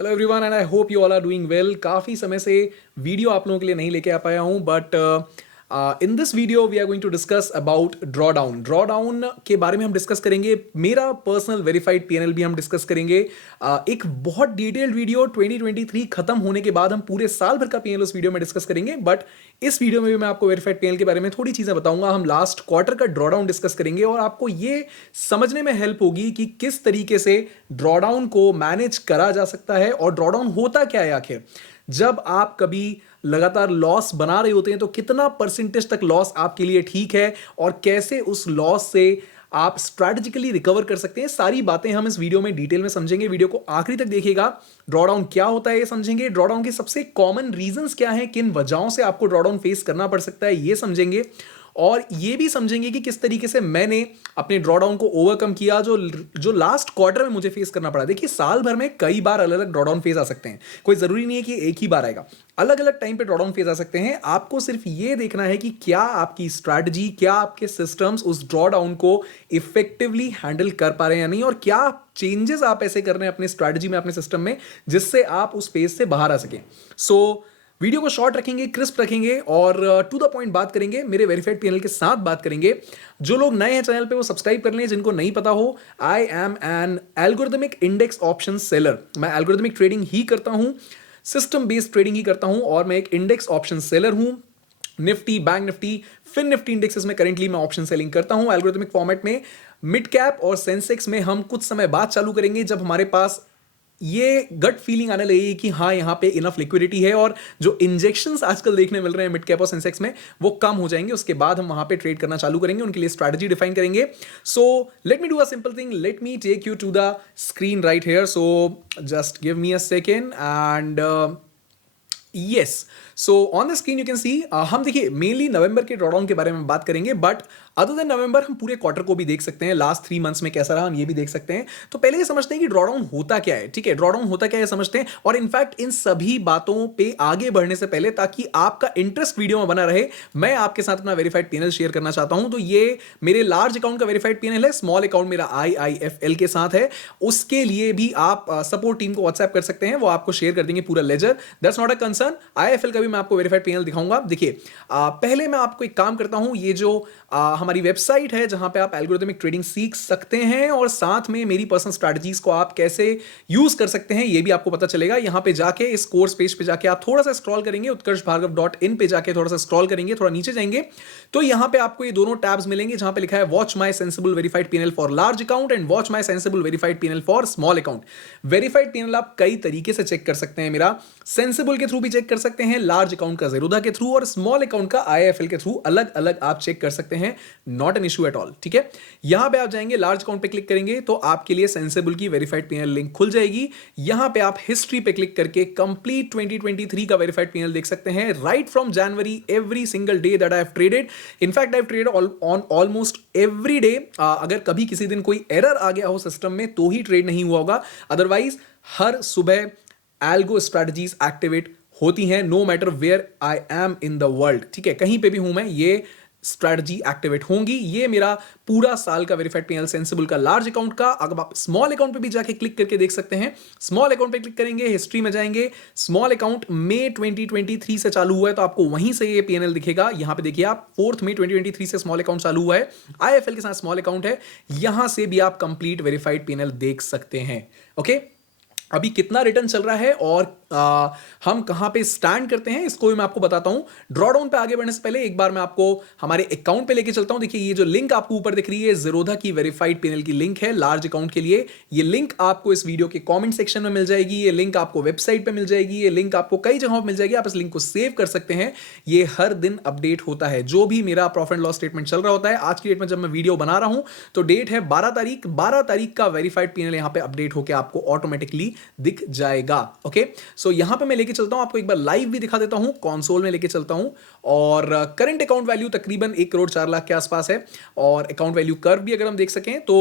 Hello everyone and I hope you all are doing well. काफ़ी समय से video आप लोगों के लिए नहीं लेके आ पाया हूँ, but in this video we are going to discuss about drawdown के बारे में हम डिस्कस करेंगे। मेरा पर्सनल वेरीफाइड पीएनएल भी हम डिस्कस करेंगे। एक बहुत डिटेल्ड वीडियो 2023 खत्म होने के बाद हम पूरे साल भर का पीएनएल उस वीडियो में डिस्कस करेंगे, बट इस वीडियो में भी मैं आपको वेरीफाइड पीएनएल के बारे में थोड़ी चीज़ें बताऊंगा। हम लास्ट क्वार्टर का ड्रॉ डाउन डिस्कस करेंगे और आपको ये समझने में हेल्प होगी कि किस तरीके से ड्रॉडाउन को मैनेज करा जा सकता है और ड्रॉडाउन होता क्या है आखिर। जब आप कभी लगातार लॉस बना रहे होते हैं तो कितना परसेंटेज तक लॉस आपके लिए ठीक है और कैसे उस लॉस से आप स्ट्रैटेजिकली रिकवर कर सकते हैं। सारी बातें हम इस वीडियो में डिटेल में समझेंगे। वीडियो को आखिरी तक देखिएगा। ड्रॉडाउन क्या होता है ये समझेंगे, ड्रॉडाउन के सबसे कॉमन रीजंस क्या हैं, किन वजहों से आपको ड्रॉडाउन फेस करना पड़ सकता है ये समझेंगे, और ये भी समझेंगे कि किस तरीके से मैंने अपने ड्रॉडाउन को ओवरकम किया जो लास्ट क्वार्टर में मुझे फेस करना पड़ा। देखिए, साल भर में कई बार अलग अलग ड्रॉडाउन फेज आ सकते हैं, कोई जरूरी नहीं है कि एक ही बार आएगा। अलग अलग टाइम पे ड्रॉडाउन फेज आ सकते हैं। आपको सिर्फ ये देखना है कि क्या आपकी स्ट्रैटेजी, क्या आपके सिस्टम्स उस ड्रॉडाउन को इफेक्टिवली हैंडल कर पा रहे हैं या नहीं, और क्या चेंजेस आप ऐसे कर रहे हैं अपने स्ट्रैटेजी में, अपने सिस्टम में, जिससे आप उस फेज से बाहर आ सकें। सो वीडियो को शॉर्ट रखेंगे, क्रिस्प रखेंगे और टू द पॉइंट बात करेंगे। मेरे वेरीफाइड पीएनएल के साथ बात करेंगे। जो लोग नए हैं चैनल पे वो सब्सक्राइब कर लें, जिनको नहीं पता हो। I am an algorithmic index option seller. मैं एल्गोरिथमिक ट्रेडिंग ही करता हूं, सिस्टम बेस्ड ट्रेडिंग ही करता हूं, और मैं एक इंडेक्स ऑप्शन सेलर हूं। Nifty, bank Nifty, fin Nifty indexes में करेंटली मैं ऑप्शन सेलिंग करता हूं एल्गोरिथमिक फॉर्मेट में। मिड कैप और सेंसेक्स में हम कुछ समय बाद चालू करेंगे, जब हमारे पास ये गट फीलिंग आने लगेगी कि हाँ, यहाँ पे इनफ लिक्विडिटी है और जो इंजेक्शंस आजकल देखने मिल रहे हैं मिड कैप और सेंसेक्स में वो कम हो जाएंगे। उसके बाद हम वहां पे ट्रेड करना चालू करेंगे, उनके लिए स्ट्रैटेजी डिफाइन करेंगे। So let me do a simple thing, let me take you to the screen right here. So just give me a second and yes, so on the screen you can see, हम देखिए mainly नवंबर के drawdown के बारे में बात करेंगे, but other than नवंबर हम पूरे क्वार्टर को भी देख सकते हैं। लास्ट 3 मंथ्स में कैसा रहा हम ये भी देख सकते हैं। तो पहले ये समझते हैं कि ड्रॉडाउन होता क्या है। ठीक है, ड्रॉडाउन होता क्या है समझते हैं, और इनफैक्ट इन सभी बातों पे आगे बढ़ने से पहले, ताकि आपका इंटरेस्ट वीडियो में बना रहे, मैं आपके साथ अपना वेरीफाइड पीएनएल शेयर करना चाहता हूं। तो ये मेरे लार्ज अकाउंट का वेरीफाइड पीएनएल है, स्मॉल अकाउंट मेरा IIFL के साथ है। उसके लिए भी आप सपोर्ट टीम को व्हाट्सएप कर सकते हैं, वो आपको शेयर कर देंगे पूरा ledger. That's not a concern. IIFL का भी मैं आपको वेरीफाइड पीएनएल दिखाऊंगा। देखिए, पहले मैं आपको एक काम करता हूं, ये जो हमारी वेबसाइट है जहां पे आप एल्गोरिथमिक ट्रेडिंग सीख सकते हैं और साथ में मेरी पर्सनल स्ट्रैटेजीज को आप कैसे यूज कर सकते हैं ये भी आपको पता चलेगा। यहां पे जाके इस कोर्स पेज पे जाके आप थोड़ा सा स्क्रॉल करेंगे, utkarshbhargav.in पे जाके थोड़ा सा स्क्रॉल करेंगे, थोड़ा नीचे जाएंगे तो यहां पे आपको ये दोनों टैब्स मिलेंगे, जहां पे लिखा है watch my sensible verified PNL for large account and watch my sensible verified PNL for small account. Verified PNL आप कई तरीके से चेक कर सकते हैं। मेरा सेंसिबल के थ्रू भी चेक कर सकते हैं, लार्ज अकाउंट का जेरोधा के थ्रू, और स्मॉल अकाउंट का IIFL के थ्रू अलग अलग आप चेक कर सकते हैं। Not an issue at all. ठीक है, यहां पे आप जाएंगे, लार्ज अकाउंट पे क्लिक करेंगे तो आपके लिए सेंसिबल की वेरीफाइड पीएनएल लिंक खुल जाएगी। यहां पे आप हिस्ट्री पे क्लिक करके कंप्लीट 2023 का वेरीफाइड पीएनएल देख सकते हैं, right from January, every single day that I have traded. In fact I have traded on almost every day. अगर कभी किसी दिन कोई एरर आ गया हो सिस्टम में तो ही ट्रेड नहीं हुआ होगा, अदरवाइज हर सुबह एल्गो स्ट्रैटेजीज एक्टिवेट होती हैं, no matter where I am in the world. ठीक है, कहीं पे भी हूं मैं, ये स्ट्रैटेजी एक्टिवेट होंगी। ये मेरा पूरा साल का वेरीफाइड पीएनएल सेंसिबल का, लार्ज अकाउंट का। अगर आप स्मॉल अकाउंट पे भी जाके क्लिक करके देख सकते हैं, स्मॉल अकाउंट पे क्लिक करेंगे, हिस्ट्री में जाएंगे, स्मॉल अकाउंट मई 2023 से चालू हुआ है तो आपको वहीं से ये पीएनएल दिखेगा। यहां पे देखिए आप 4 मई 2023 से स्मॉल अकाउंट चालू हुआ है, IIFL के साथ स्मॉल अकाउंट है। यहां से भी आप कंप्लीट वेरीफाइड पीएनएल देख सकते हैं। ओके, अभी कितना रिटर्न चल रहा है और हम कहां पे स्टैंड करते हैं इसको भी मैं आपको बताता हूं। ड्रॉडाउन पे आगे बढ़ने से पहले एक बार मैं आपको हमारे अकाउंट पे लेके चलता हूं। देखिए, ये जो लिंक आपको ऊपर दिख रही है जेरोधा की वेरीफाइड पीएनएल की लिंक है लार्ज अकाउंट के लिए। ये लिंक आपको इस वीडियो के कमेंट सेक्शन में मिल जाएगी, ये लिंक आपको वेबसाइट पे मिल जाएगी, ये लिंक आपको कई जगहों पर मिल जाएगी। आप इस लिंक को सेव कर सकते हैं। ये हर दिन अपडेट होता है, जो भी मेरा प्रॉफिट एंड लॉस स्टेटमेंट चल रहा होता है। आज की डेट में जब मैं वीडियो बना रहा हूं तो डेट है 12 तारीख। 12 तारीख का वेरीफाइड पीएनएल यहां पे अपडेट होकर आपको ऑटोमेटिकली दिख जाएगा। ओके, सो यहां पे मैं लेके चलता हूं आपको, एक बार लाइव भी दिखा देता हूं, कंसोल में लेके चलता हूं। और करंट अकाउंट वैल्यू तकरीबन 1 करोड़ 4 लाख के आसपास है, और अकाउंट वैल्यू कर्व भी अगर हम देख सकें तो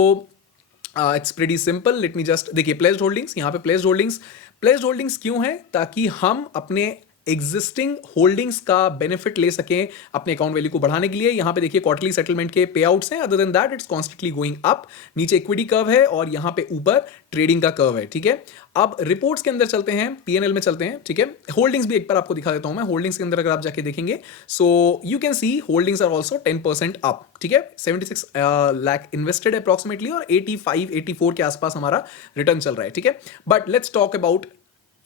it's pretty simple. Late me just, देखिए प्लेस्ड होल्डिंग्स, यहां पे प्लेस्ड होल्डिंग्स क्यों है, ताकि हम अपने एग्जिस्टिंग होल्डिंग्स का बेनिफिट ले सकें अपने अकाउंट वैल्यू को बढ़ाने के लिए। यहां पे देखिए क्वार्टरली सेटलमेंट के पे आउट्स हैं, other than that it's constantly going up. नीचे इक्विटी कर्व है और यहां पे ऊपर ट्रेडिंग का कर्व है, ठीक है। अब रिपोर्ट्स के अंदर चलते हैं, पीएनएल में चलते हैं, ठीक है। होल्डिंग्स भी एक बार आपको दिखा देता हूं मैं। होल्डिंग्स के अंदर अगर आप जाके देखेंगे, so you can see holdings are also 10% up, ठीक है। 76 लाख इन्वेस्टेड अप्रॉक्सिमेटली और 85-84 के आसपास हमारा रिटर्न चल रहा है, ठीक है। But let's talk about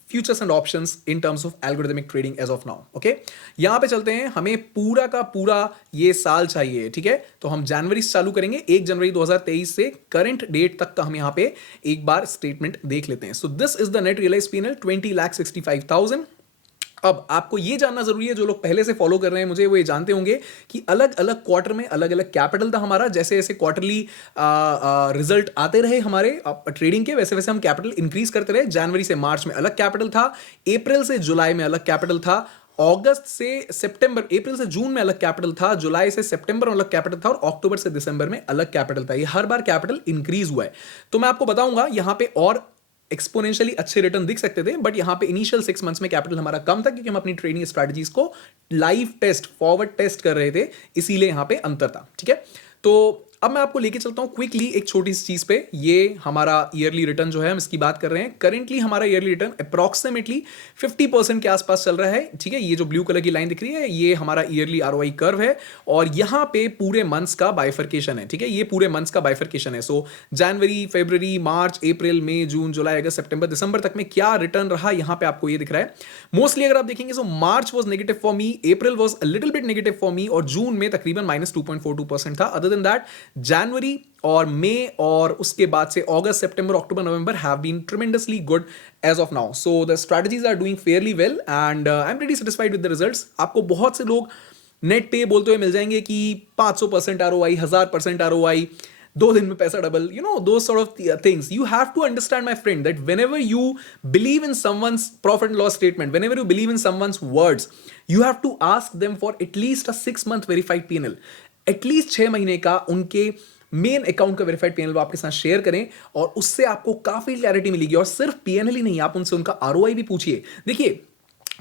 futures and options in terms of algorithmic trading as of now, okay. यहां पे चलते हैं, हमें पूरा का पूरा ये साल चाहिए, ठीक है। तो हम जनवरी से चालू करेंगे, 1 जनवरी 2023 से करंट डेट तक का हम यहां पे एक बार स्टेटमेंट देख लेते हैं। So this is the net realise PNL 20,65,000। अब आपको ये जानना जरूरी है, जो लोग पहले से फॉलो कर रहे हैं मुझे, वो ये जानते होंगे कि अलग अलग क्वार्टर में अलग अलग कैपिटल था हमारा। जैसे जैसे क्वार्टरली रिजल्ट आते रहे हमारे ट्रेडिंग के, वैसे वैसे हम कैपिटल इंक्रीज करते रहे। जनवरी से मार्च में अलग कैपिटल था, अप्रैल से जुलाई में अलग कैपिटल था, अगस्त से सितंबर, अप्रैल से जून में अलग कैपिटल था, जुलाई से सितंबर में अलग कैपिटल था और अक्टूबर से दिसंबर में अलग कैपिटल था। ये हर बार कैपिटल इंक्रीज हुआ है। तो मैं आपको बताऊंगा यहां पे और एक्सपोनेंशियली अच्छे रिटर्न दिख सकते थे, बट यहां पे इनिशियल 6 मंथ्स में कैपिटल हमारा कम था क्योंकि हम अपनी ट्रेडिंग स्ट्रैटेजीज को लाइव टेस्ट, फॉरवर्ड टेस्ट कर रहे थे, इसीलिए यहां पे अंतर था, ठीक है। तो अब मैं आपको लेके चलता हूं क्विकली एक छोटी सी चीज पे। ये हमारा ईयरली रिटर्न जो है हम इसकी बात कर रहे हैं। करेंटली हमारा ईयरली रिटर्न अप्रॉक्सिमेटली 50% के आसपास चल रहा है, ठीक है। ये जो ब्लू कलर की लाइन दिख रही है ये हमारा ईयरली आरओआई कर्व है और यहां पे पूरे मंथ्स का बाइफर्केशन है, ठीक है। ये पूरे मंथ्स का बाइफर्केशन है। सो जनवरी, फरवरी, मार्च, अप्रैल, मई, जून, जुलाई, अगस्त, सितंबर, दिसंबर तक में क्या रिटर्न रहा, यहां पे आपको ये दिख रहा है। मोस्टली अगर आप देखेंगे so March was negative for me, April was a little bit negative for me और जून में तकरीबन -2.42% था। अदर देन दैट जनवरी और मई और उसके बाद से August, September, October, November have been tremendously good as of now. So the strategies are doing fairly well and I am pretty satisfied with the results. आपको बहुत से लोग नेट पे बोलते हुए मिल जाएंगे कि 500% आरओआई, 1000% आरओआई, 2 दिन में पैसा double, you know, those sort of things. You have to understand, my friend, that whenever you believe in someone's profit and loss statement, whenever you believe in someone's words, you have to ask them for at least a 6-month verified P&L. At least 6 महीने का उनके main account का verified PNL वो आपके साथ share करें और उससे आपको काफी क्लैरिटी मिलेगी। और सिर्फ पीएनएल ही नहीं, आप उनसे उनका आरओआई भी पूछिए। देखिए,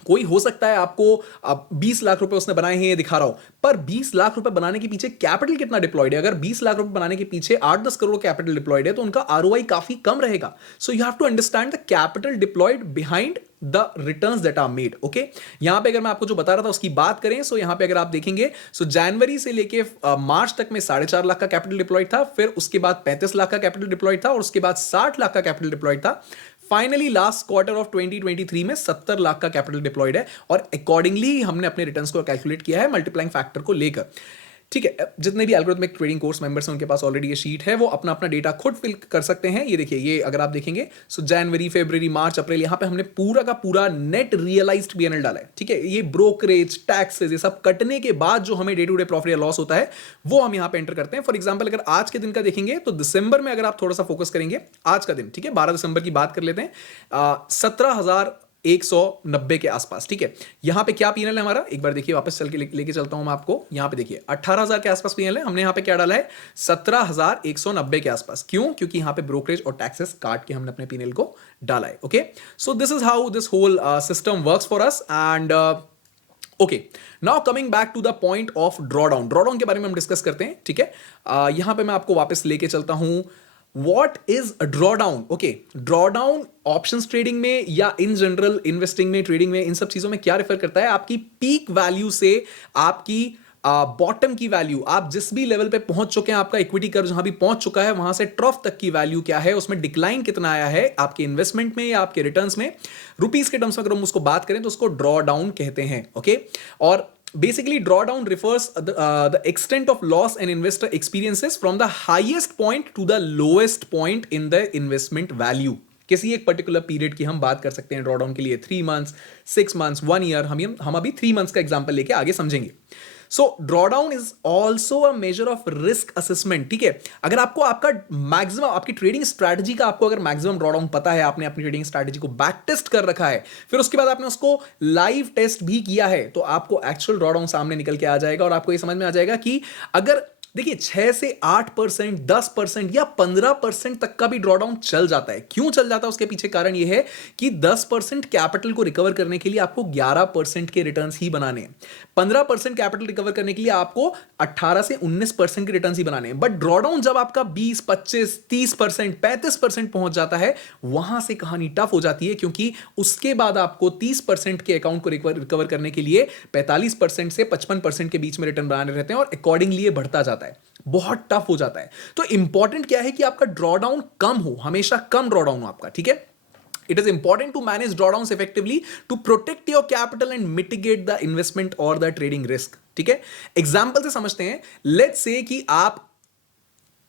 कोई हो सकता है आपको अब 20 लाख रुपए उसने बनाए हैं ये दिखा रहा हो, पर 20 लाख रुपए बनाने के पीछे कैपिटल कितना डिप्लॉयड है? अगर 20 लाख रुपए बनाने के पीछे 8-10 करोड़ कैपिटल डिप्लॉयड है तो उनका आरओआई काफी कम रहेगा। So you have to understand the capital deployed behind the returns that are made, okay. यहां पे अगर मैं आपको जो बता रहा था उसकी बात करें, सो यहां पे अगर आप देखेंगे, सो जनवरी से लेके मार्च तक में 4.5 लाख का कैपिटल डिप्लॉयड था, फिर उसके बाद 35 लाख का कैपिटल डिप्लॉयड था और उसके बाद 60 लाख का कैपिटल डिप्लॉयड था। फाइनली लास्ट क्वार्टर ऑफ 2023 में 70 लाख का कैपिटल डिप्लॉयड है और अकॉर्डिंगली हमने अपने रिटर्न्स को कैलकुलेट किया है मल्टीप्लाइंग फैक्टर को लेकर, ठीक है। जितने भी एल्गोरिथमिक ट्रेडिंग कोर्स मेंबर्स हैं उनके पास ऑलरेडी ये शीट है, वो अपना अपना डेटा खुद फिल कर सकते हैं। ये देखिए, ये अगर आप देखेंगे, सो जनवरी, फरवरी, मार्च, अप्रैल, यहां पे हमने पूरा का पूरा नेट रियलाइज्ड पीएनएल डाला है, ठीक है। ये ब्रोकरेज, टैक्सेस, ये सब कटने के बाद जो हमें डे टू डे प्रॉफिट या लॉस होता है वो हम यहां पे एंटर करते हैं। फॉर एग्जांपल, अगर आज के दिन का देखेंगे तो दिसंबर में अगर आप थोड़ा सा फोकस करेंगे, आज का दिन, ठीक है, 12 दिसंबर की बात कर लेते हैं, 17,190 के आसपास, ठीक है। यहां पे क्या पीएनएल है हमारा, एक बार देखिए, वापस चल के लेके चलता हूं मैं आपको। यहां पे देखिए 18,000 के आसपास पीएनएल है, हमने यहां पे क्या डाला है 17,190 के आसपास। क्यों? क्योंकि यहां पे ब्रोकरेज और टैक्सेस काट के हमने अपने पीएनएल को डाला है, okay. So this is how this whole system works for us and okay. Now coming back to the point of drawdown. Drawdown के बारे में हम डिस्कस करते हैं, ठीक है। यहां पे मैं आपको वापस लेके चलता हूं। What is a drawdown? Okay, drawdown options trading में या इन जनरल इन्वेस्टिंग में, ट्रेडिंग में, इन सब चीजों में क्या रेफर करता है? आपकी पीक वैल्यू से आपकी बॉटम की वैल्यू, आप जिस भी लेवल पे पहुंच चुके हैं, आपका इक्विटी कर्व जहां भी पहुंच चुका है, वहां से ट्रफ तक की वैल्यू क्या है, उसमें डिक्लाइन कितना आया है आपके इन्वेस्टमेंट में या आपके रिटर्न्स में। रुपीस के टर्म्स में अगर हम उसको बात करें तो उसको ड्रॉ डाउन कहते हैं, ओके। और basically drawdown refers the extent of loss an investor experiences from the highest point to the lowest point in the investment value। किसी एक पर्टिकुलर पीरियड की हम बात कर सकते हैं ड्रॉडाउन के लिए, 3 मंथ्स, 6 मंथ्स, 1 ईयर। हम अभी 3 मंथ्स का एग्जांपल लेके आगे समझेंगे। So drawdown is also a measure of risk assessment, ठीक है। अगर आपको आपका मैक्सिमम, आपकी ट्रेडिंग स्ट्रैटेजी का आपको अगर मैक्सिमम ड्रॉडाउन पता है, आपने अपनी ट्रेडिंग स्ट्रैटेजी को बैक टेस्ट कर रखा है, फिर उसके बाद आपने उसको लाइव टेस्ट भी किया है, तो आपको एक्चुअल ड्रॉडाउन सामने निकल के आ जाएगा और आपको ये समझ में आ जाएगा कि अगर देखिए 6 से 8%, 10% या 15% तक का भी ड्रॉडाउन चल जाता है। क्यों चल जाता है उसके पीछे कारण यह है कि 10% कैपिटल को रिकवर करने के लिए आपको 11% के रिटर्न्स ही बनाने हैं। 15% कैपिटल रिकवर करने के लिए आपको 18 से 19% के रिटर्न्स ही बनाने हैं। बट ड्रॉडाउन जब आपका 20, 25, 30%, 35% पहुंच जाता है, वहां से कहानी टफ हो जाती है, क्योंकि उसके बाद आपको 30% के अकाउंट को रिकवर करने के लिए 45% से 55% के बीच में रिटर्न बनाने रहते हैं और अकॉर्डिंगली ये बढ़ता जाता है। बहुत टफ हो जाता है। तो इंपॉर्टेंट क्या है कि आपका ड्रॉडाउन कम हो, हमेशा कम ड्रॉडाउन हो आपका, ठीक है। It is important to manage drawdowns effectively to protect your capital and mitigate the investment or the trading risk. ठीक है, एग्जाम्पल से समझते हैं। लेट्स से कि आप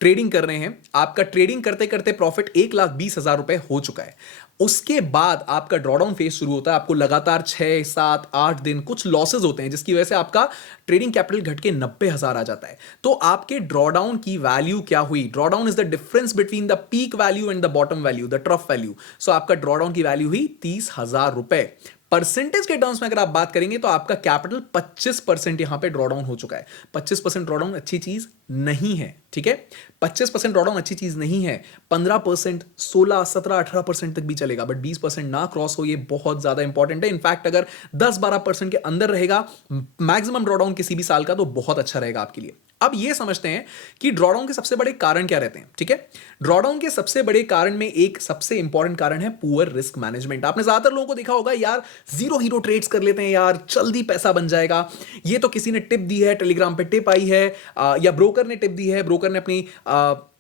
ट्रेडिंग कर रहे हैं, आपका ट्रेडिंग करते करते प्रॉफिट 1,20,000 रुपए हो चुका है। उसके बाद आपका ड्रॉडाउन फेज शुरू होता है, आपको लगातार 6, 7, 8 दिन कुछ लॉसेज होते हैं, जिसकी वजह से आपका ट्रेडिंग कैपिटल घट के 90,000 आ जाता है। तो आपके ड्रॉडाउन की वैल्यू क्या हुई? Drawdown is the difference between the peak value and the bottom value, the trough value. So आपका ड्रॉडाउन की वैल्यू हुई 30,000 रुपए। परसेंटेज के टर्म्स में अगर आप बात करेंगे तो आपका कैपिटल 25% यहां पे ड्रॉडाउन हो चुका है। 25% ड्रॉडाउन अच्छी चीज नहीं है, ठीक है। 25% ड्रॉडाउन अच्छी चीज नहीं है। 15%, 16, 17, 18% तक भी चलेगा, बट 20% ना क्रॉस हो, ये बहुत ज्यादा इंपॉर्टेंट है। इनफैक्ट अगर 10-12% के अंदर रहेगा मैक्सिमम ड्रॉडाउन किसी भी साल का, तो बहुत अच्छा रहेगा आपके लिए। अब ये समझते हैं कि ड्रॉडाउन के सबसे बड़े कारण क्या रहते हैं, ठीक है। ड्रॉडाउन के सबसे बड़े कारण में एक सबसे इंपॉर्टेंट कारण है पुअर रिस्क मैनेजमेंट। आपने ज्यादातर लोगों को देखा होगा, यार जीरो हीरो ट्रेड्स कर लेते हैं, यार जल्दी पैसा बन जाएगा। ये तो किसी ने टिप दी है, टेलीग्राम पे टिप आई है, या ब्रोकर ने टिप दी है, ब्रोकर ने अपनी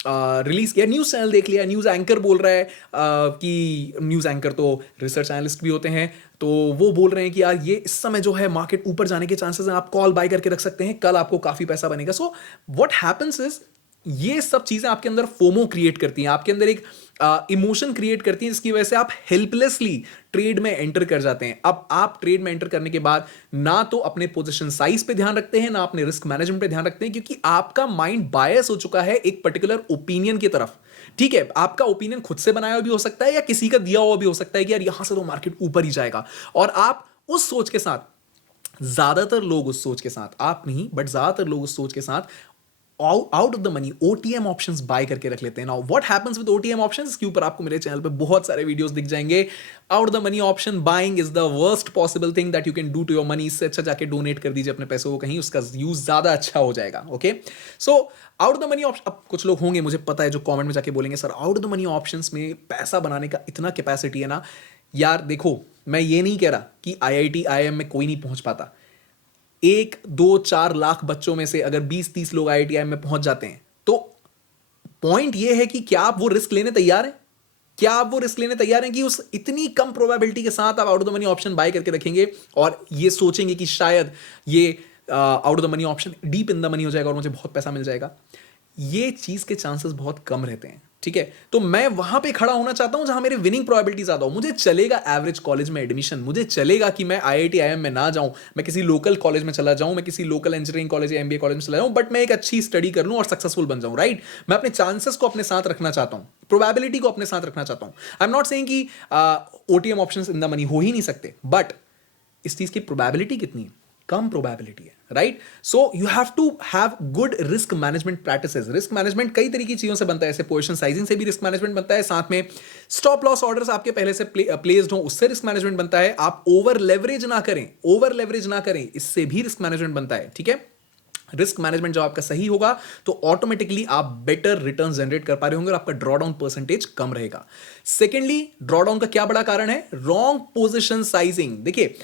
रिलीज किया, न्यूज चैनल देख लिया, न्यूज एंकर बोल रहा है कि न्यूज एंकर तो रिसर्च एनालिस्ट भी होते हैं, तो वो बोल रहे हैं कि यार ये इस समय जो है मार्केट ऊपर जाने के चांसेस हैं, आप कॉल बाय करके रख सकते हैं, कल आपको काफी पैसा बनेगा। सो व्हाट हैपेंस इज, ये सब चीजें आपके अंदर फोमो क्रिएट करती हैं, आपके अंदर एक इमोशन क्रिएट करती हैं, जिसकी वजह से आप हेल्पलेसली ट्रेड में एंटर कर जाते हैं। अब आप ट्रेड में एंटर करने के बाद ना तो अपने पोजीशन साइज पे ध्यान रखते हैं, ना अपने रिस्क मैनेजमेंट पे ध्यान रखते हैं, क्योंकि आपका माइंड बायस हो चुका है एक पर्टिकुलर ओपिनियन की तरफ। ठीक है, आपका ओपिनियन खुद से बनाया हुआ भी हो सकता है या किसी का दिया हुआ भी हो सकता है कि यार यहां से तो मार्केट ऊपर ही जाएगा, और आप उस सोच के साथ, ज्यादातर लोग उस सोच के साथ, आप नहीं बट ज्यादातर लोग उस सोच के साथ out of the money OTM options buy करके रख लेते हैं। Now what happens with OTM options, इसके ऊपर आपको मेरे चैनल पे बहुत सारे वीडियोस दिख जाएंगे। Out of the money option buying is the worst possible thing that you can do to your money. इससे अच्छा जाके डोनेट कर दीजिए अपने पैसों को कहीं, उसका यूज ज्यादा अच्छा हो जाएगा। Okay, so out of the money option, अब कुछ लोग होंगे मुझे पता है जो कमेंट में जाके बोलेंगे sir out of the money options में पैसा बनाने का इतना कैपेसिटी है ना। यार देखो, मैं ये नहीं कह रहा कि आईआईटी आईआईएम में कोई नहीं पहुंच पाता। 1, 2, 4 लाख बच्चों में से अगर 20-30 लोग आईआईटी में पहुंच जाते हैं, तो पॉइंट यह है कि क्या आप वो रिस्क लेने तैयार हैं? क्या आप वो रिस्क लेने तैयार हैं कि उस इतनी कम प्रोबेबिलिटी के साथ आप out of the money option buy करके रखेंगे और ये सोचेंगे कि शायद ये out of the money option deep in the money हो जाएगा और मुझे बहुत पैसा मिल जाएगा? ये चीज के चांसेस बहुत कम रहते हैं, ठीक है। तो मैं वहां पे खड़ा होना चाहता हूं जहां मेरी विनिंग प्रोबेबिलिटी ज्यादा हो। मुझे चलेगा एवरेज कॉलेज में एडमिशन, मुझे चलेगा कि मैं आईआईटी आईआईएम में ना जाऊं, मैं किसी लोकल कॉलेज में चला जाऊं, मैं किसी लोकल इंजीनियरिंग कॉलेज या एमबीए कॉलेज में चला जाऊं, बट मैं एक अच्छी स्टडी कर लूं और सक्सेसफुल बन जाऊं, राइट। मैं अपने चांसेस को अपने साथ रखना चाहता हूं, प्रोबेबिलिटी को अपने साथ रखना चाहता हूं। आई एम नॉट सेइंग कि OTM options in the money हो ही नहीं सकते, बट इस चीज की प्रोबेबिलिटी कितनी है? कम प्रोबेबिलिटी है, right. So you have to have good risk management practices. Risk management कई तरीके की चीजों से बनता है, जैसे पोजीशन साइजिंग से भी रिस्क मैनेजमेंट बनता है, साथ में स्टॉप लॉस ऑर्डर्स आपके पहले से प्लेस्ड हो उससे रिस्क मैनेजमेंट बनता है। आप ओवर लेवरेज ना करें, इससे भी रिस्क मैनेजमेंट बनता है, ठीक है। रिस्क मैनेजमेंट जब आपका सही होगा तो ऑटोमेटिकली आप बेटर रिटर्न जनरेट कर पा रहे होंगे और आपका ड्रॉडाउन परसेंटेज कम रहेगा। सेकेंडली, ड्रॉडाउन का क्या बड़ा कारण है? Wrong position sizing. देखिए,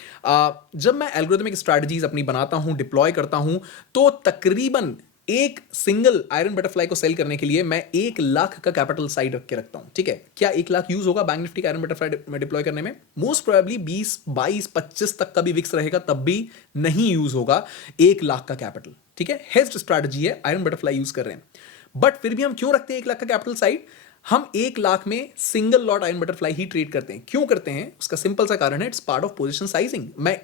जब मैं एल्गोरिथमिक स्ट्रैटेजीज अपनी बनाता हूं, डिप्लॉय करता हूं, तो तकरीबन एक सिंगल आयरन बटरफ्लाई को सेल करने के लिए मैं 1 लाख का कैपिटल साइड रख के रखता हूं, ठीक है। क्या 1 लाख यूज होगा बैंक निफ्टी का आयरन बटरफ्लाई में डिप्लॉय करने में? मोस्ट प्रोबेबली 20, 22, 25 तक का भी विक्स रहेगा, तब भी नहीं यूज होगा 1 लाख का कैपिटल, ठीक है। हेज्ड स्ट्रैटेजी है, आयरन बटरफ्लाई यूज कर रहे हैं, बट फिर भी हम क्यों रखते हैं 1 लाख का कैपिटल साइड? हम 1 लाख में सिंगल लॉट आयरन बटरफ्लाई ही ट्रेड करते हैं। क्यों करते हैं? उसका सिंपल सा कारण है, it's part of position sizing. मैं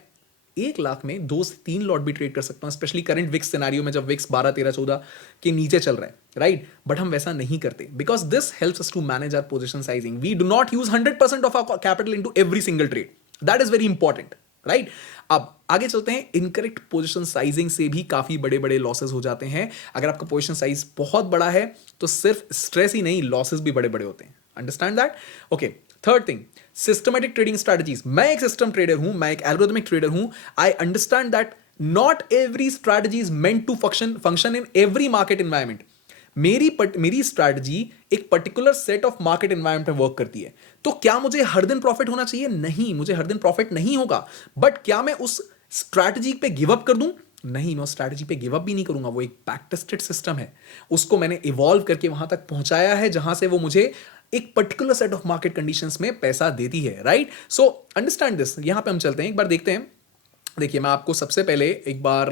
1 लाख में 2 से 3 लॉट भी ट्रेड कर सकता हूं, स्पेशली करंट विक्स सिनेरियो में जब विक्स 12, 13, 14 के नीचे चल रहा है, राइट। बट हम वैसा नहीं करते, because this helps us to manage our position sizing. We do not use 100% of our capital into every single trade, that is very important, right. अब आगे चलते हैं। इनकरेक्ट पोजीशन साइजिंग से भी काफी बड़े बड़े लॉसेस हो जाते हैं। अगर आपका पोजीशन साइज बहुत बड़ा है तो सिर्फ स्ट्रेस ही नहीं, लॉसेस भी बड़े बड़े होते हैं। Understand that? Okay. Third thing, systematic trading strategies. मैं एक सिस्टम ट्रेडर हूं, मैं एक एल्गोरिथमिक ट्रेडर हूं। I understand that not every strategy is meant to function in every market environment. मेरी स्ट्रैटेजी एक particular set of market environment में work करती है। तो क्या मुझे हर दिन प्रॉफिट होना चाहिए? नहीं, मुझे हर दिन प्रॉफिट नहीं होगा। बट क्या मैं उस स्ट्रैटेजी पे गिव अप कर दूं? नहीं, मैं उस स्ट्रैटेजी पे गिव अप भी नहीं करूंगा। वो एक बैक टेस्टेड सिस्टम है, उसको मैंने इवॉल्व करके वहां तक पहुंचाया है जहां से वो मुझे एक particular set of market conditions में पैसा देती है। राइट। So understand this. यहां पे हम चलते हैं, एक बार देखते हैं। देखिए, मैं आपको सबसे पहले एक बार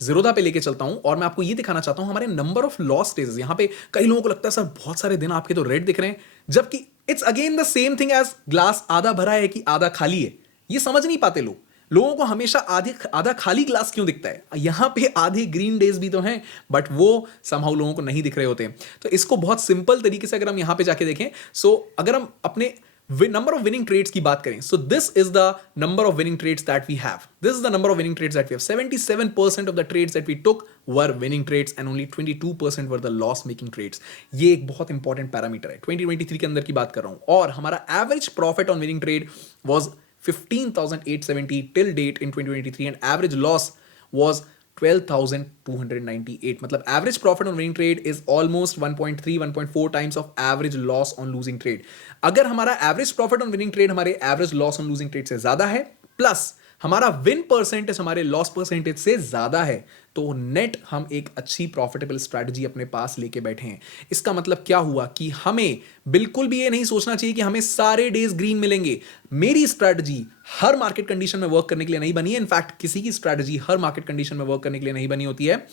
जीरोधा पे लेके चलता हूं और मैं आपको ये दिखाना चाहता हूं हमारे नंबर ऑफ लॉस डेज। यहां पे कई लोगों को लगता है सर बहुत सारे दिन आपके तो रेड दिख रहे हैं, जबकि it's again the same thing as glass आधा भरा है कि आधा खाली है। ये समझ नहीं पाते लोग। लोगों को हमेशा आधा खाली ग्लास क्यों दिखता है? यहां पे आधे ग्रीन डेज भी तो हैं, बट वो समहाउ लोगों को नहीं दिख रहे होते हैं। तो इसको बहुत सिंपल तरीके से अगर हम यहां पे जाके देखें, सो अगर हम अपने नंबर ऑफ विनिंग ट्रेड्स की बात करें, so this is the number of winning trades that we have. This is the number of winning trades that we have. 77% of the trades that we took were winning trades and only 22% were the loss making trades. ये एक बहुत important parameter है। 2023 के अंदर की बात कर रहा हूं और हमारा average profit on winning trade was 15,870 till date in 2023 and average loss was 12,298. मतलब average profit on winning trade is almost 1.3-1.4 times of average loss on losing trade. अगर हमारा average profit on winning trade हमारे average loss on losing trade से ज्यादा है, plus हमारा win percentage हमारे loss percentage से ज्यादा है, तो नेट हम एक अच्छी प्रॉफिटेबल स्ट्रैटेजी अपने पास लेके बैठे हैं। इसका मतलब क्या हुआ कि हमें बिल्कुल भी ये नहीं सोचना चाहिए कि हमें सारे डेज ग्रीन मिलेंगे। मेरी स्ट्रैटेजी हर मार्केट कंडीशन में वर्क करने के लिए नहीं बनी है। इनफैक्ट किसी की स्ट्रैटेजी हर मार्केट कंडीशन में वर्क करने के लिए नहीं बनी होती है।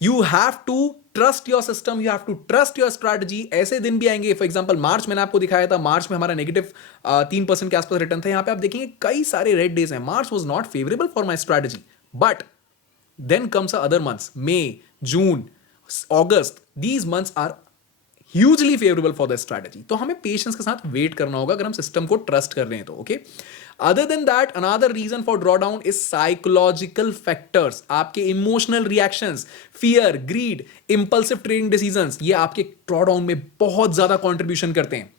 You have to trust your system, you have to trust your strategy. ऐसे दिन भी आएंगे, फॉर एग्जांपल मार्च मैंने आपको दिखाया था, मार्च में हमारा नेगेटिव 3% के आसपास रिटर्न था। यहां पे आप देखेंगे कई सारे रेड डेज हैं। March was not favourable for my strategy, but then comes other months, May, June, August. These months are hugely favourable for the strategy. तो हमें पेशेंस के साथ वेट करना होगा अगर हम सिस्टम को ट्रस्ट कर रहे हैं तो। Okay. Other than that, another reason for drawdown is psychological factors. आपके emotional reactions, fear, greed, impulsive trading decisions, ये आपके ड्रॉडाउन में बहुत ज्यादा कॉन्ट्रीब्यूशन करते हैं।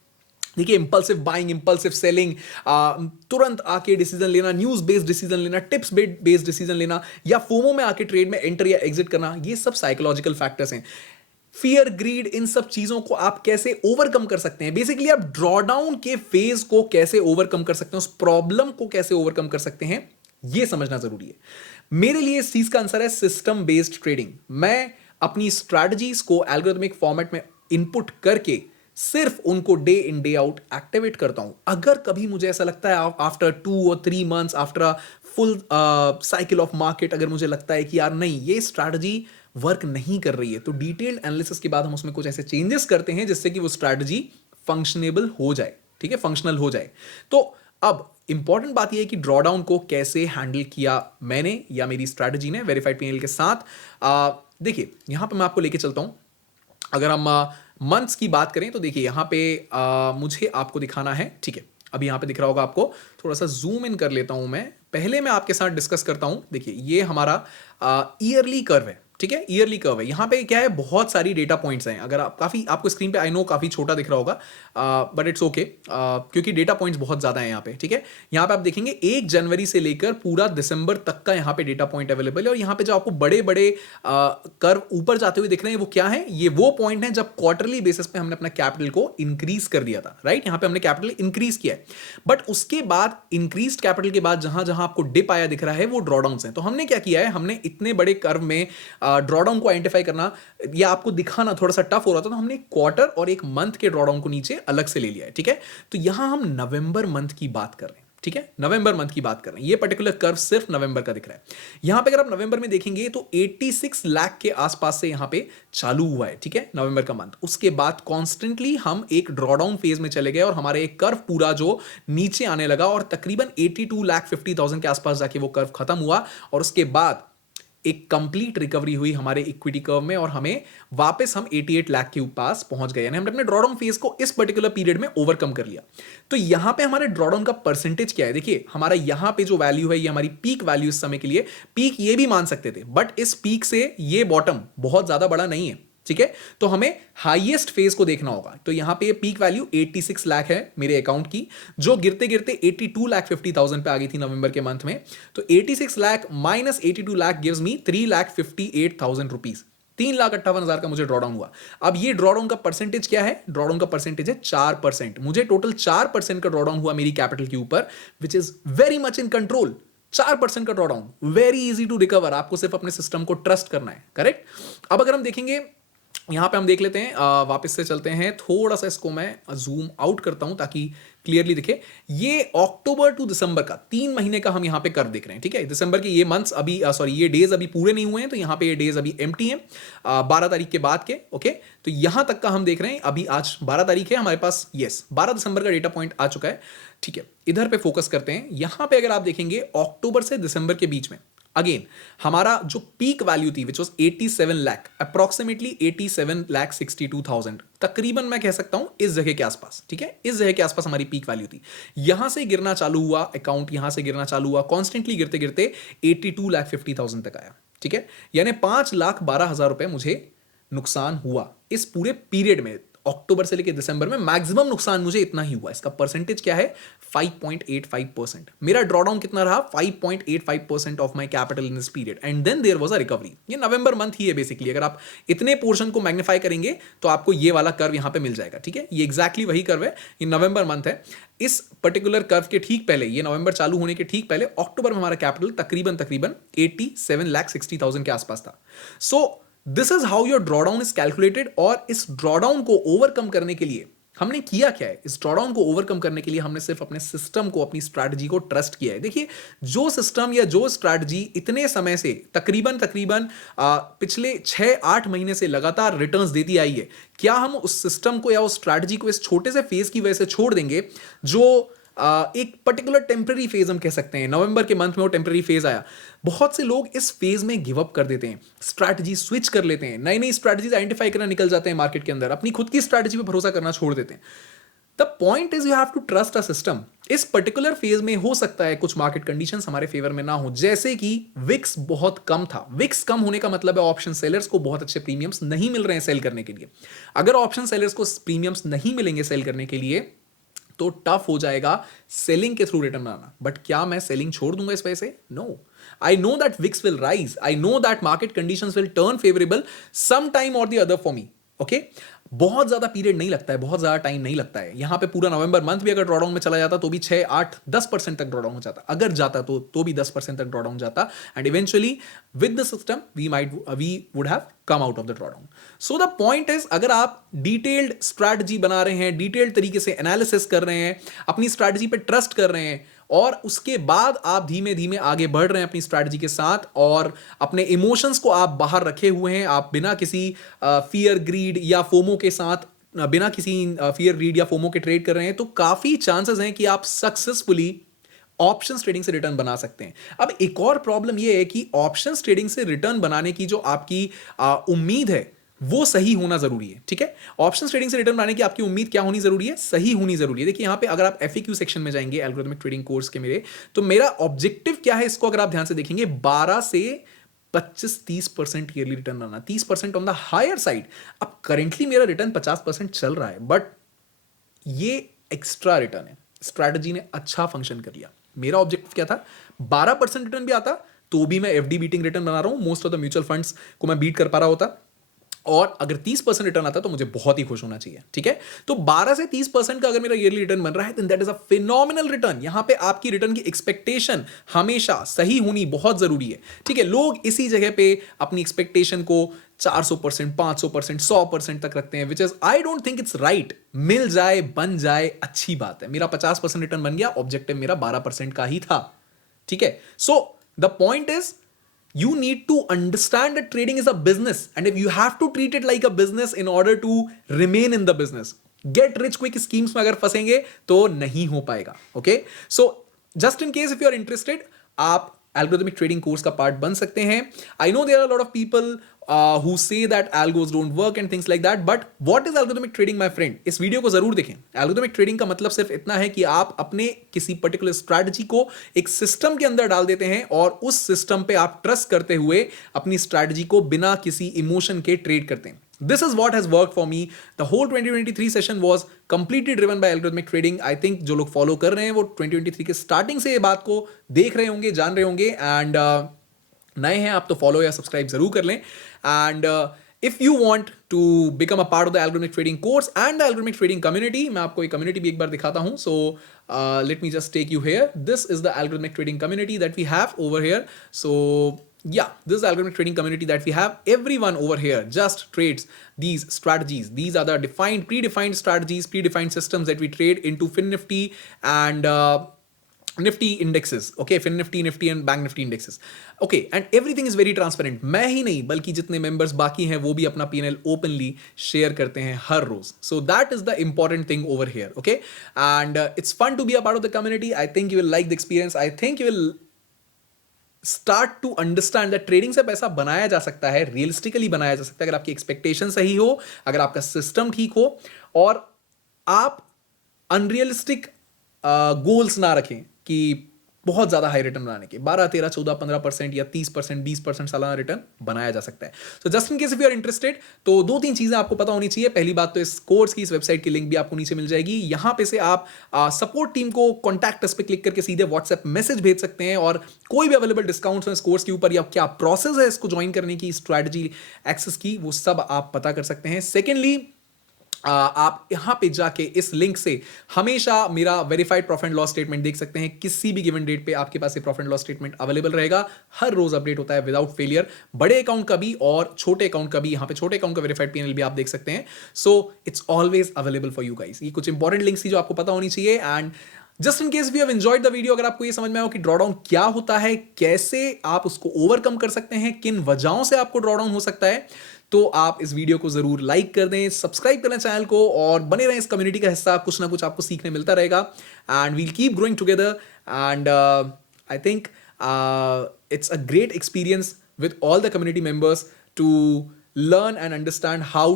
देखिए, इंपल्सिव बाइंग, इंपल्सिव सेलिंग, तुरंत आके डिसीजन लेना, न्यूज बेस्ड डिसीजन लेना, टिप्स बेस्ड डिसीजन लेना, या फोमो में आके ट्रेड में एंटर या एग्जिट करना, ये सब साइकोलॉजिकल फैक्टर्स हैं। फियर, ग्रीड, इन सब चीजों को आप कैसे ओवरकम कर सकते हैं? बेसिकली आप ड्रॉडाउन के फेज को कैसे ओवरकम कर सकते हैं, उस प्रॉब्लम को कैसे ओवरकम कर सकते हैं, यह समझना जरूरी है। मेरे लिए इस चीज का आंसर है सिस्टम बेस्ड ट्रेडिंग। मैं अपनी स्ट्रैटेजीज को एल्गोरिथमिक फॉर्मेट में इनपुट करके सिर्फ उनको day in day out activate करता हूं। अगर कभी मुझे ऐसा लगता है आफ्टर 2 और 3 months, after a full cycle of market, अगर मुझे लगता है कि यार नहीं, ये स्ट्रैटेजी वर्क नहीं कर रही है, तो डिटेल्ड एनालिसिस के बाद हम उसमें कुछ ऐसे चेंजेस करते हैं जिससे कि वो स्ट्रैटेजी फंक्शनेबल हो जाए। ठीक है, फंक्शनल हो जाए। तो अब इंपॉर्टेंट बात यह है कि ड्रॉडाउन को कैसे हैंडल किया मैंने या मेरी स्ट्रैटेजी ने वेरीफाइड पीएनएल के साथ। देखिए, यहां पे मैं आपको लेके चलता हूं। अगर हम मंथ्स की बात करें तो देखिए यहां पे मुझे आपको दिखाना है। ठीक है, अभी यहां पे दिख रहा होगा आपको। थोड़ा सा जूम इन कर लेता हूं मैं। पहले मैं आपके साथ डिस्कस करता हूं। देखिए, ये हमारा ईयरली कर्व है। ठीक है, ईयरली कर्व है। यहां पे क्या है, बहुत सारी डेटा पॉइंट्स हैं। अगर आप काफी, आपको स्क्रीन पे आई नो काफी छोटा दिख रहा होगा, बट इट्स ओके, क्योंकि डेटा पॉइंट्स बहुत ज्यादा है यहाँ पे। ठीक है, यहाँ पे आप देखेंगे 1 जनवरी से लेकर पूरा दिसंबर तक का यहाँ पे डेटा पॉइंट अवेलेबल है। और यहाँ पे जो आपको बड़े बड़े कर्व ऊपर जाते हुए दिख रहे हैं, वो क्या है? ये वो पॉइंट है जब क्वार्टरली बेसिस पे हमने अपना कैपिटल को इंक्रीज कर दिया था। राइट, यहाँ पे हमने कैपिटल इंक्रीज किया है, बट उसके बाद इंक्रीज कैपिटल के बाद जहां जहां आपको डिप आया दिख रहा है, वो ड्रॉडाउन है। तो हमने क्या किया है, हमने इतने बड़े कर्व में ड्रॉडाउन को आइडेंटिफाई करना या आपको दिखाना थोड़ा सा टफ हो रहा था, तो हमने एक क्वार्टर और एक मंथ के ड्रॉडाउन को नीचे अलग से ले लिया है। ठीक है, तो यहां हम नवंबर मंथ की बात कर रहे हैं। ठीक है, नवंबर मंथ की बात कर रहे हैं। ये पर्टिकुलर कर्व सिर्फ नवंबर का दिख रहा है। यहां पे अगर आप नवंबर में देखेंगे तो 86 लाख के आसपास से यहां पे चालू हुआ है। ठीक है, नवंबर का मंथ। उसके बाद कॉन्स्टेंटली हम एक ड्रॉडाउन फेज में चले गए और हमारे एक कर्व पूरा जो नीचे आने लगा और तकरीबन 82,50,000 के आसपास जाके वो कर्व खत्म हुआ। और उसके बाद एक कंप्लीट रिकवरी हुई हमारे इक्विटी कर्व में और हमें वापस हम 88 लाख के पास पहुंच गए, यानी हमने अपने ड्रॉडाउन फेज को इस पर्टिकुलर पीरियड में ओवरकम कर लिया। तो यहां पे हमारे ड्रॉडाउन का परसेंटेज क्या है, देखिए हमारा यहां पे जो वैल्यू है ये हमारी पीक वैल्यू इस समय के लिए, पीक ये भी मान सकते थे बट इस पीक से ये बॉटम बहुत ज्यादा बड़ा नहीं है, ठीक है। तो हमें हाईएस्ट फेज को देखना होगा। तो यहां पे पीक वैल्यू 86 लाख है मेरे अकाउंट की, जो गिरते गिरते 82,50,000 पे आ गई थी नवंबर के मंथ में। तो 86 lakh minus 82 lakh gives me 3,58,000 rupees, 3,58,000 का मुझे ड्रॉडाउन हुआ। अब ये ड्रॉडाउन का परसेंटेज क्या है, ड्रॉडाउन का परसेंटेज है 4%। मुझे टोटल 4% का ड्रॉडाउन हुआ मेरी कैपिटल के ऊपर, which is very much in control. 4% का drawdown, very easy to recover, आपको सिर्फ अपने सिस्टम को ट्रस्ट करना है, करेक्ट। अब अगर हम देखेंगे यहां पे, हम देख लेते हैं, वापस से चलते हैं, थोड़ा सा इसको मैं जूम आउट करता हूं ताकि क्लियरली दिखे। ये अक्टूबर टू दिसंबर का 3 महीने का हम यहां पे कर देख रहे हैं, ठीक है। दिसंबर के ये मंथ्स अभी सॉरी ये डेज अभी पूरे नहीं हुए हैं, तो यहां पे ये डेज अभी एम्प्टी हैं 12 तारीख के बाद के, ओके। तो यहां तक का हम देख रहे हैं, अभी आज 12 तारीख है हमारे पास, यस 12 दिसंबर का डेटा पॉइंट आ चुका है, ठीक है। इधर पे फोकस करते हैं। यहां पे अगर आप देखेंगे अक्टूबर से दिसंबर के बीच में अगेन हमारा जो पीक वैल्यू थी विच वाज 87 लाख, अप्रोक्सीमेटली 87,62,000, तकरीबन मैं कह सकता हूं इस जगह के आसपास, ठीक है। इस जगह के आसपास हमारी पीक वैल्यू थी। यहां से गिरना चालू हुआ अकाउंट, यहां से गिरना चालू हुआ, कॉन्स्टेंटली गिरते गिरते 82,50,000 तक आया, ठीक है। यानी 5,12,000 रुपए मुझे नुकसान हुआ इस पूरे पीरियड में। अक्टूबर से लेकर दिसंबर में मैक्सिमम नुकसान मुझे इतना ही हुआ। इसका परसेंटेज क्या है, 5.85%। मेरा ड्रॉडाउन कितना रहा, 5.85% of my capital in this period, and then there was a recovery. ये नवंबर मंथ ही है बेसिकली। अगर आप इतने पोर्शन को मैग्नीफाई करेंगे तो आपको ये वाला कर्व यहां पे मिल जाएगा, ठीक है। ये एग्जैक्टली वही कर्व है, ये नवंबर मंथ है। इस पर्टिकुलर कर्व के ठीक पहले, ये नवंबर चालू होने के ठीक पहले अक्टूबर में हमारा कैपिटल तकरीबन 87,60,000 के आसपास था। सो this is how your drawdown is calculated. और इस ड्रॉडाउन को ओवरकम करने के लिए हमने किया क्या है, इस ड्रॉडाउन को ओवरकम करने के लिए हमने सिर्फ अपने सिस्टम को, अपनी स्ट्रैटेजी को ट्रस्ट किया है। देखिए जो सिस्टम या जो स्ट्रैटेजी इतने समय से तकरीबन पिछले 6-8 महीने से लगातार रिटर्न्स देती आई है, क्या हम उस सिस्टम को या उस स्ट्रैटेजी को इस छोटे से फेज की वजह से छोड़ देंगे, जो एक पर्टिकुलर टेम्पररी फेज हम कह सकते हैं। नवंबर के मंथ में वो टेम्पररी फेज आया, बहुत से लोग इस फेज में गिव अप कर देते हैं, स्ट्रैटेजी स्विच कर लेते हैं, नई नई स्ट्रैटेजीज आइडेंटिफाई करना निकल जाते हैं मार्केट के अंदर, अपनी खुद की स्ट्रैटेजी पे भरोसा करना छोड़ देते हैं। The point is you have to trust a system. इस पर्टिकुलर फेज में हो सकता है कुछ मार्केट कंडीशंस हमारे फेवर में ना हो, जैसे कि विक्स बहुत कम था। विक्स कम होने का मतलब है ऑप्शन सेलर्स को बहुत अच्छे प्रीमियम्स नहीं मिल रहे हैं सेल करने के लिए। अगर ऑप्शन सेलर्स को प्रीमियम्स नहीं मिलेंगे सेल करने के लिए तो टफ हो जाएगा सेलिंग के थ्रू रिटर्न बनाना। बट क्या मैं सेलिंग छोड़ दूंगा इस वजह से? No, I know that VIX will rise, I know that market conditions will turn favourable some time और the other for me, okay. बहुत ज्यादा पीरियड नहीं लगता है, बहुत ज्यादा टाइम नहीं लगता है। यहां पे पूरा नवंबर मंथ भी अगर ड्रॉडाउन में चला जाता तो भी 6-8-10% तक ड्रॉडाउन हो जाता, अगर जाता तो भी 10% तक ड्रॉडाउन जाता, and eventually with the system we would have come out of the drawdown. So the point is, अगर आप डिटेल्ड स्ट्रैटेजी बना रहे हैं, डिटेल्ड तरीके से एनालिसिस कर रहे हैं, अपनी स्ट्रैटेजी पे ट्रस्ट कर रहे हैं, और उसके बाद आप धीमे धीमे आगे बढ़ रहे हैं अपनी स्ट्रैटेजी के साथ, और अपने इमोशंस को आप बाहर रखे हुए हैं, आप बिना किसी फियर ग्रीड या फोमो के साथ, बिना किसी फियर ग्रीड या फोमो के ट्रेड कर रहे हैं, तो काफी चांसेस हैं कि आप सक्सेसफुली ऑप्शंस ट्रेडिंग से रिटर्न बना सकते हैं। अब एक और प्रॉब्लम यह है कि ऑप्शंस ट्रेडिंग से रिटर्न बनाने की जो आपकी उम्मीद है वो सही होना जरूरी है, ठीक है। ऑप्शंस ट्रेडिंग से रिटर्न बनाने की आपकी उम्मीद क्या होनी जरूरी है? सही होनी जरूरी है। देखिए यहां पे अगर आप एफएक्यू सेक्शन में जाएंगे एल्गोरिथमिक ट्रेडिंग कोर्स के मेरे, तो मेरा ऑब्जेक्टिव क्या है इसको अगर आप ध्यान से देखेंगे, 12 से 25-30% ईयरली रिटर्न आना, 30% ऑन द हायर साइड। अब करेंटली मेरा रिटर्न 50% चल रहा है, बट ये एक्स्ट्रा रिटर्न है, स्ट्रैटेजी ने अच्छा फंक्शन कर लिया। मेरा ऑब्जेक्टिव क्या था? 12% रिटर्न भी आता तो भी मैं एफडी बीटिंग रिटर्न बना रहा हूं, most of the mutual funds को मैं बीट कर पा रहा होता, और अगर 30% रिटर्न आता तो मुझे बहुत ही खुश होना चाहिए, ठीक है। तो 12 से 30% का अगर मेरा ईयरली रिटर्न बन रहा है, then that is a phenomenal return. यहां पे आपकी रिटर्न की एक्सपेक्टेशन हमेशा सही होनी बहुत जरूरी है, ठीक है। लोग इसी जगह पे अपनी एक्सपेक्टेशन को 400%, 500%, 100% तक रखते हैं, which is I don't think it's right. मिल जाए, बन जाए, अच्छी बात है। मेरा 50% रिटर्न बन गया, ऑब्जेक्टिव मेरा 12% का ही था, ठीक है। सो the point is, you need to understand that trading is a business, and if you have to treat it like a business in order to remain in the business, get rich quick schemes में अगर फंसेंगे तो नहीं हो पाएगा, okay? So just in case if you are interested, आप algorithmic trading course का part बन सकते हैं. I know there are lot of people who say that algos don't work and things like that, but what is algorithmic trading, my friend? इस video को जरूर देखें. algorithmic trading का मतलब सिर्फ इतना है कि आप अपने किसी पर्टिकुलर स्ट्रैटेजी को एक सिस्टम के अंदर डाल देते हैं और उस सिस्टम पे आप ट्रस्ट करते हुए अपनी स्ट्रैटेजी को बिना किसी इमोशन के ट्रेड करते हैं. This is what has worked for me. The whole 2023 session was completely driven by algorithmic trading. I think जो लोग फॉलो कर रहे हैं वो 2023 के स्टार्टिंग से ये बात को देख रहे होंगे, जान रहे होंगे. एंड नए हैं आप तो फॉलो या सब्सक्राइब जरूर कर लें. And if you want to become a part of the algorithmic trading course and the algorithmic trading community, मैं आपको एक कम्युनिटी भी एक बार दिखाता हूं. So let me just take you here. This is the algorithmic trading community that we have over here. So yeah, this is the algorithmic trading community that we have. Everyone over here just trades these strategies. These are the predefined strategies, predefined systems that we trade into FinNifty and Nifty indexes. Okay, FinNifty, Nifty and Bank Nifty indexes. Okay, and everything is very transparent. मैं ही नहीं बल्कि जितने members बाकी हैं वो भी अपना P&L openly share करते हैं हर रोज. So that is the important thing over here. Okay, and it's fun to be a part of the community. I think you will like the experience. I think you will start to understand that trading से पैसा बनाया जा सकता है, realistically बनाया जा सकता है, अगर आपकी एक्सपेक्टेशन सही हो, अगर आपका सिस्टम ठीक हो और आप अनरियलिस्टिक गोल्स ना रखें कि बहुत ज़्यादा हाई रिटर्न बनाने के. 12, 13, 14, 15% या 30%, 20% सालाना रिटर्न बनाया जा सकता है. So just in case if you are interested, तो 2-3 चीज़ें आपको पता होनी चाहिए. पहली बात तो इस कोर्स की, इस वेबसाइट की लिंक भी आपको नीचे मिल जाएगी. यहाँ पे से आप सपोर्ट टीम को कॉन्टैक्ट अस पे क्लिक करके सीधे व्हाट्सएप मैसेज भेज सकते हैं और कोई भी अवेलेबल डिस्काउंट्स हैं इस कोर्स के ऊपर या क्या प्रोसेस है इसको ज्वाइन करने की, स्ट्रैटेजी एक्सेस की, वो सब आप पता कर सकते हैं. सेकेंडली, आप यहां पे जाके इस लिंक से हमेशा मेरा verified profit and loss statement देख सकते हैं. किसी भी गिवन डेट पे आपके पास ये profit and loss statement available रहेगा. हर रोज अपडेट होता है विदाउट फेलियर. बड़े अकाउंट का भी और छोटे अकाउंट का भी. यहां पे छोटे अकाउंट का वेरीफाइड P&L भी आप देख सकते हैं. So it's always available for you guys. ये कुछ इंपॉर्टेंट लिंक्स थी जो आपको पता होनी चाहिए. And just in case we have enjoyed the video, अगर आपको ये समझ में आया कि ड्रॉडाउन क्या होता है, कैसे आप उसको ओवरकम कर सकते हैं, किन वजहों से आपको ड्रॉडाउन हो सकता है, तो आप इस वीडियो को जरूर लाइक कर दें, सब्सक्राइब कर लें चैनल को और बने रहें इस कम्युनिटी का हिस्सा. कुछ ना कुछ आपको सीखने मिलता रहेगा. And we'll keep growing together. And I think it's a great experience with all the community members to learn and understand how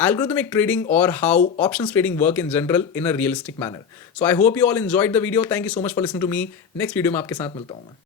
algorithmic trading or how options trading work in general in a realistic manner. So I hope you all enjoyed the video. Thank you so much for listening to me. Next video में आपके साथ मिलता हूँ मैं.